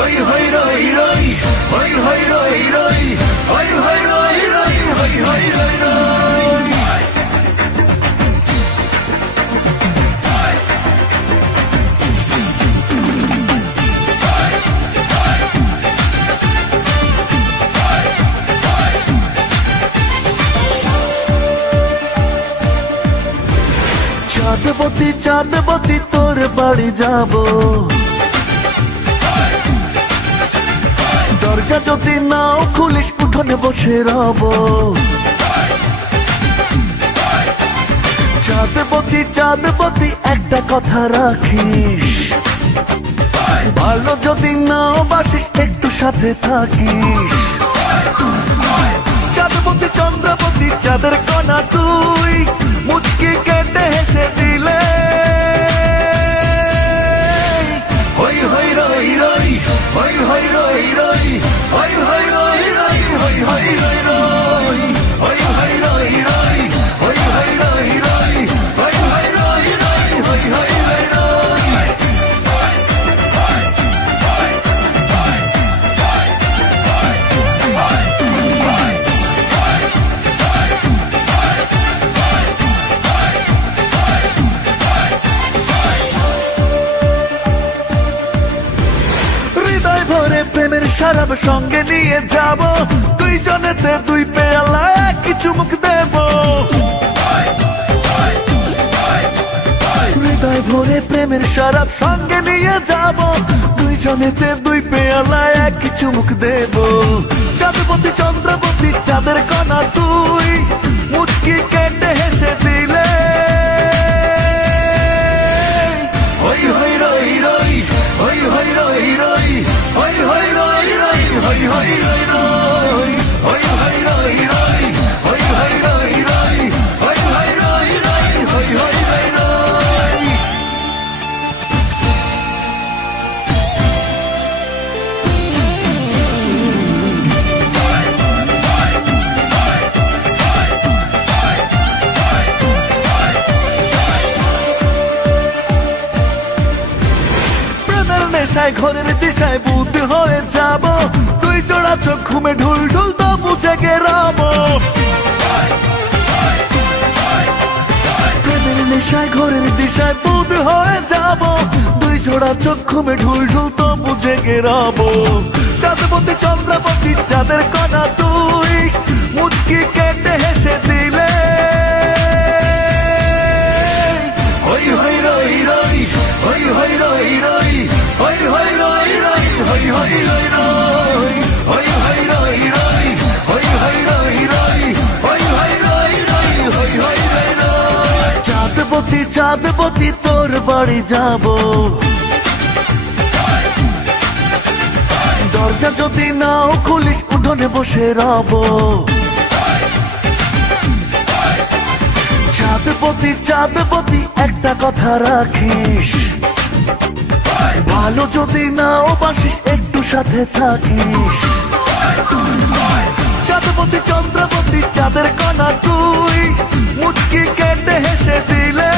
হই হই রই রই, হই হই রই রই, হই হই রই রই, হই হই রই রই। চাঁদবতী চাঁদবতী তোর বাড়ি যাব, দরজা যদি নাও খুলিস উঠোনে বসে রব। চাঁদবতী চাঁদবতী একটা কথা রাখিস, ভালো যদি নাও বাসিস একটু সাথে থাকিস। চাঁদবতী চন্দ্রবতী চাঁদের কণা তুই, মুচকি কেটে হেসে দিলে হই হই রই রই, হই হই রই রই, হই হই রই রই, হই হই রই রই, হই হই রই রই, হই হই রই রই, হই হই রই রই, হই হই রই রই। ভরে প্রেমের শরাব সঙ্গে নিয়ে যাব, দুইজনেতে দুই পেয়ালা একই চুমুক দেব। হৃদয় ভরে প্রেমের শরাব সঙ্গে নিয়ে যাব, দুইজনেতে দুই পেয়ালা একই চুমুক দেব। চাঁদবতী চন্দ্রবতী চাঁদের কণা তুই, মুচকি কেটে হেসে দিলে হই হই রই রই, হই হই রই রই, হই হই রই রই, হই হই রই রই, হই হই রই রই, হই হই রই রই, হই হই রই রই, হই হই রই রই। প্রেমের নেশায় ঘরের দিশায় বুদ্ধ হয়ে যাব, তুই জোড়া চোখ ঘুমে ঢুল ঢুল তবু জেগে রব। প্রেমের নেশায় ঘরের দিশায় বুদ্ধ হয়ে যাব, দুই জোড়া চোখ ঘুমে ঢুল ঢুল তবু জেগে রব। চাঁদবতী চন্দ্রবতী চাঁদের কণা তুই, মুচকি কেটে হেসে দিলে হই হই রই রই, হই হই রই রই, হই হই রই রই, হই হই রই রই, হই হই রই রই, হই হই রই রই, হই হই রই রই, হই হই রই রই। চাঁদবতী চাঁদবতী তোর বাড়ি যাব, দরজা যদি নাও খুলিস উঠোনে বসে রব। চাঁদবতী চাঁদবতী একটা কথা রাখিস, ভালো যদি নাও বাসিস একটু সাথে থাকিস। চাঁদবতী চন্দ্রবতী চাঁদের কণা তুই, মুচকি কেটে হেসে দিলে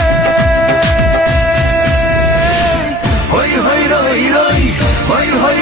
হই হই রই রই, হই হই